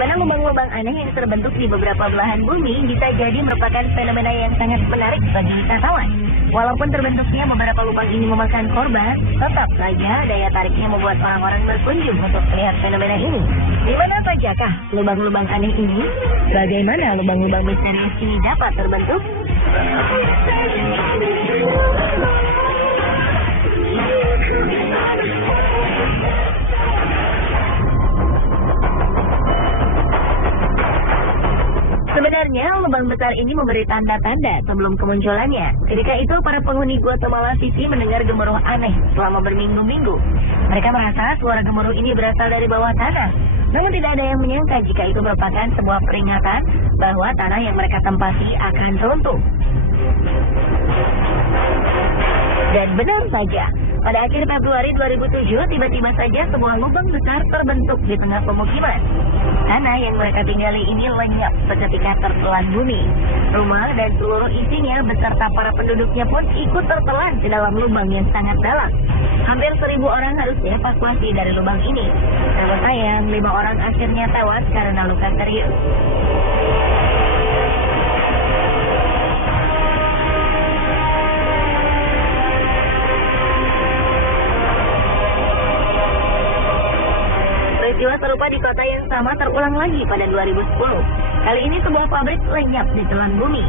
Fenomena lubang-lubang aneh yang terbentuk di beberapa belahan bumi bisa jadi merupakan fenomena yang sangat menarik bagi wisatawan. Walaupun terbentuknya beberapa lubang ini memakan korban, tetap saja daya tariknya membuat orang-orang berkunjung untuk melihat fenomena ini. Di mana sajakah lubang-lubang aneh ini? Bagaimana lubang-lubang misterius ini dapat terbentuk? Sebenarnya, lubang besar ini memberi tanda-tanda sebelum kemunculannya. Ketika itu, para penghuni Guatemala City mendengar gemuruh aneh selama berminggu-minggu. Mereka merasa suara gemuruh ini berasal dari bawah tanah. Namun tidak ada yang menyangka jika itu merupakan sebuah peringatan bahwa tanah yang mereka tempati akan runtuh. Dan benar saja, pada akhir Februari 2007, tiba-tiba saja sebuah lubang besar terbentuk di tengah pemukiman. Tanah yang mereka tinggali ini lenyap seketika tertelan bumi. Rumah dan seluruh isinya beserta para penduduknya pun ikut tertelan ke dalam lubang yang sangat dalam. Hampir 1.000 orang harus dievakuasi dari lubang ini. Namun sayang, 5 orang akhirnya tewas karena luka serius. Peristiwa serupa di kota yang sama terulang lagi pada 2010. Kali ini sebuah pabrik lenyap di telan bumi.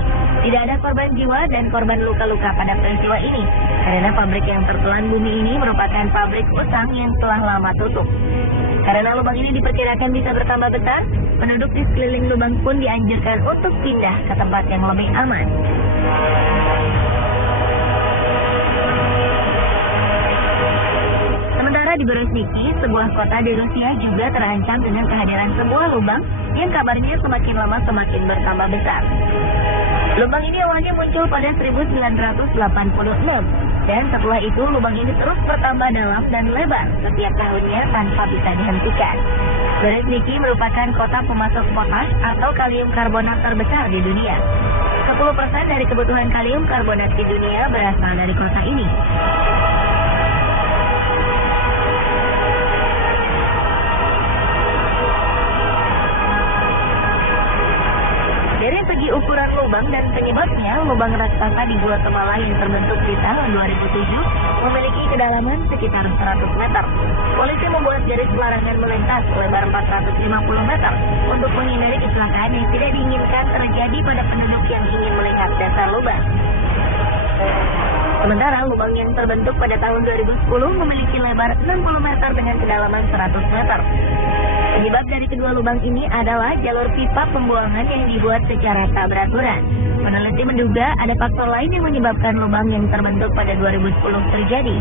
Tidak ada korban jiwa dan korban luka-luka pada peristiwa ini, karena pabrik yang tertelan bumi ini merupakan pabrik utang yang telah lama tutup. Karena lubang ini diperkirakan bisa bertambah besar, penduduk di sekeliling lubang pun dianjurkan untuk pindah ke tempat yang lebih aman. Di Berezhniki, sebuah kota di Rusia juga terancam dengan kehadiran sebuah lubang yang kabarnya semakin lama semakin bertambah besar. Lubang ini awalnya muncul pada 1986, dan setelah itu lubang ini terus bertambah dalam dan lebar setiap tahunnya tanpa bisa dihentikan. Berezhniki merupakan kota pemasok potas atau kalium karbonat terbesar di dunia. 10% dari kebutuhan kalium karbonat di dunia berasal dari kota ini. Dari segi ukuran lubang dan penyebabnya, lubang raksasa di Guatemala yang terbentuk di tahun 2007 memiliki kedalaman sekitar 100 meter. Polisi membuat garis pelarangan melintas lebar 450 meter untuk menghindari kecelakaan yang tidak diinginkan terjadi pada penduduk yang ingin melihat dasar lubang. Sementara lubang yang terbentuk pada tahun 2010 memiliki lebar 60 meter dengan kedalaman 100 meter. Penyebab dari kedua lubang ini adalah jalur pipa pembuangan yang dibuat secara tak beraturan. Peneliti menduga ada faktor lain yang menyebabkan lubang yang terbentuk pada 2010 terjadi.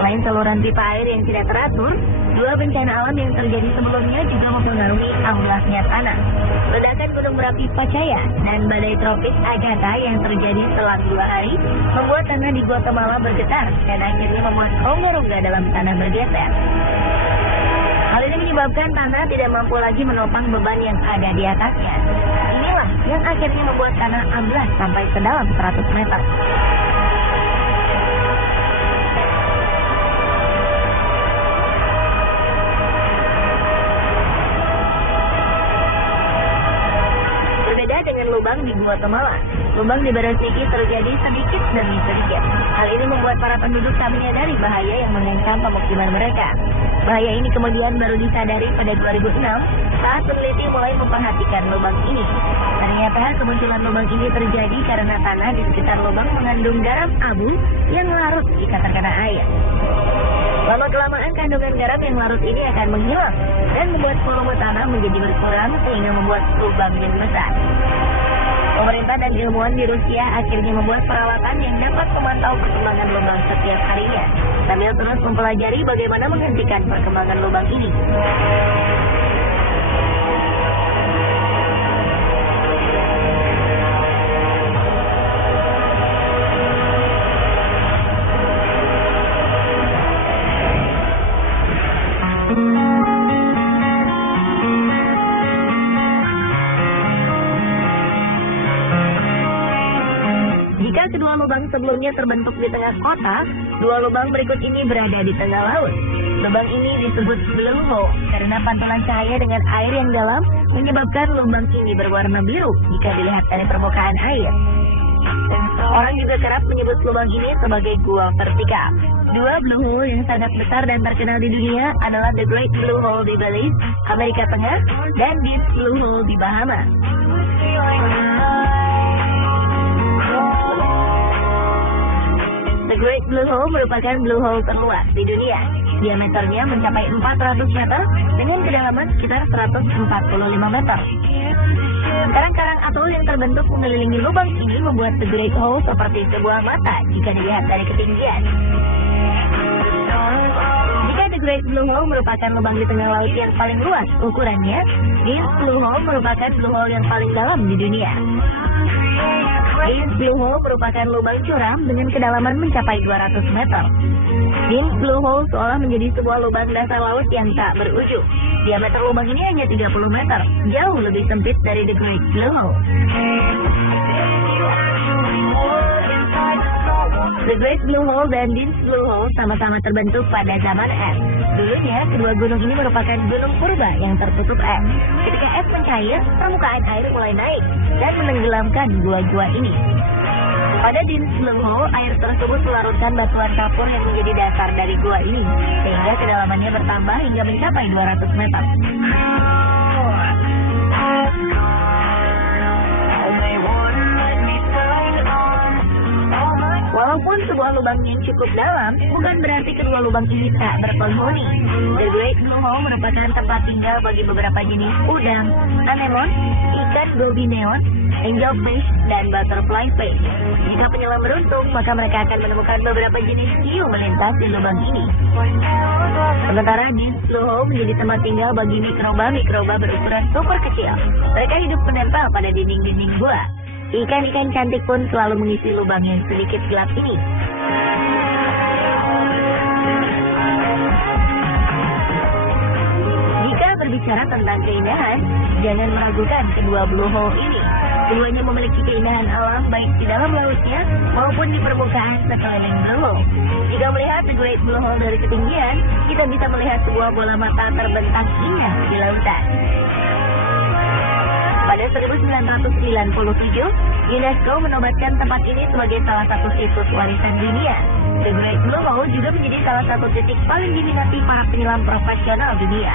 Selain saluran pipa air yang tidak teratur, dua bencana alam yang terjadi sebelumnya juga mempengaruhi amblasnya tanah. Ledakan gunung berapi Pacaya dan badai tropis Agatha yang terjadi selang 2 hari membuat tanah di Guatemala bergetar dan akhirnya membuat rongga-rongga dalam tanah bergeser. Hal ini menyebabkan tanah tidak mampu lagi menopang beban yang ada di atasnya. Inilah yang akhirnya membuat tanah amblas sampai sedalam 100 meter. Berbeda dengan lubang di Guatemala, lubang di Berezhniki terjadi sedikit demi sedikit. Hal ini membuat para penduduk tak menyadari bahaya yang mengancam pemukiman mereka. Bahaya ini kemudian baru disadari pada 2006 saat peneliti mulai memperhatikan lubang ini. Ternyata kemunculan lubang ini terjadi karena tanah di sekitar lubang mengandung garam abu yang larut jika terkena air. Lama-kelamaan kandungan garam yang larut ini akan menghilang dan membuat volume tanah menjadi berkurang sehingga membuat lubang yang besar. Pemerintah dan ilmuwan di Rusia akhirnya membuat peralatan yang dapat memantau perkembangan lubang setiap harinya, sambil terus mempelajari bagaimana menghentikan perkembangan lubang ini. Kedua lubang sebelumnya terbentuk di tengah kota, dua lubang berikut ini berada di tengah laut. Lubang ini disebut blue hole karena pantulan cahaya dengan air yang dalam menyebabkan lubang ini berwarna biru jika dilihat dari permukaan air. Orang juga kerap menyebut lubang ini sebagai gua vertikal. Dua blue hole yang sangat besar dan terkenal di dunia adalah The Great Blue Hole di Belize, Amerika Tengah, dan Deep Blue Hole di Bahamas. The Great Blue Hole merupakan blue hole terluas di dunia. Diameternya mencapai 400 meter dengan kedalaman sekitar 145 meter. Karang-karang atol yang terbentuk mengelilingi lubang ini membuat The Great Hole seperti sebuah mata jika dilihat dari ketinggian. Jika The Great Blue Hole merupakan lubang di tengah laut yang paling luas ukurannya, Deep Blue Hole merupakan blue hole yang paling dalam di dunia. Deep Blue Hole merupakan lubang curam dengan kedalaman mencapai 200 meter. Deep Blue Hole seolah menjadi sebuah lubang dasar laut yang tak berujung. Diameter lubang ini hanya 30 meter, jauh lebih sempit dari The Great Blue Hole. The Great Blue Hole dan Deep Blue Hole sama-sama terbentuk pada zaman es. Dulunya, kedua gunung ini merupakan gunung purba yang tertutup es. Ketika es mencair, permukaan air mulai naik dan menenggelamkan gua-gua ini. Pada Deep Blue Hole, air tersebut melarutkan batuan kapur yang menjadi dasar dari gua ini, sehingga kedalamannya bertambah hingga mencapai 200 meter. Walaupun sebuah lubang yang cukup dalam, bukan berarti kedua lubang ini tak berpenghuni. The Great Blue Hole merupakan tempat tinggal bagi beberapa jenis udang, anemon, ikan gobi neon, angelfish, dan butterfly fish. Jika penyelam beruntung, maka mereka akan menemukan beberapa jenis hiu melintas di lubang ini. Sementara Deep Blue Hole menjadi tempat tinggal bagi mikroba-mikroba berukuran super kecil. Mereka hidup menempel pada dinding-dinding gua. Ikan-ikan cantik pun selalu mengisi lubang yang sedikit gelap ini. Jika berbicara tentang keindahan, jangan meragukan kedua blue hole ini. Keduanya memiliki keindahan alam baik di dalam lautnya maupun di permukaan sekeliling blue hole. Jika melihat The Great Blue Hole dari ketinggian, kita bisa melihat sebuah bola mata terbentang indah di lautan. Pada 1997, UNESCO menobatkan tempat ini sebagai salah satu situs warisan dunia. The Great Blue Hole juga menjadi salah satu titik paling diminati para penyelam profesional dunia.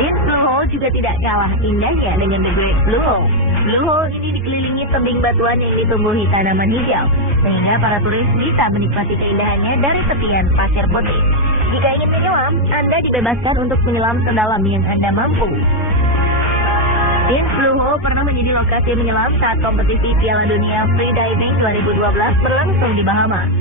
Deep Blue Hole juga tidak kalah indahnya dengan The Great Blue Hole. Blue Hole ini dikelilingi tebing batuan yang ditumbuhi tanaman hijau, sehingga para turis bisa menikmati keindahannya dari tepian pasir putih. Jika ingin menyelam, Anda dibebaskan untuk menyelam sedalam yang Anda mampu. Deep Blue Hole pernah menjadi lokasi menyelam saat kompetisi Piala Dunia Free Diving 2012 berlangsung di Bahamas.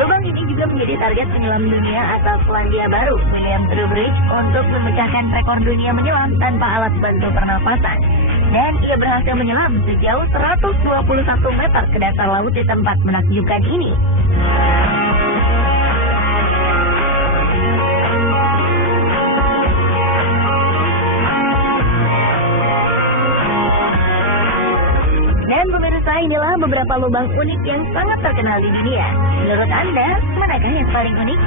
Lubang ini juga menjadi target penyelam dunia asal Selandia Baru, William Trowbridge, untuk memecahkan rekor dunia menyelam tanpa alat bantu pernapasan. Dan ia berhasil menyelam sejauh 121 meter ke dasar laut di tempat menakjubkan ini. Dan pemirsa, inilah beberapa lubang unik yang sangat terkenal di dunia. Menurut Anda, manakah yang paling unik?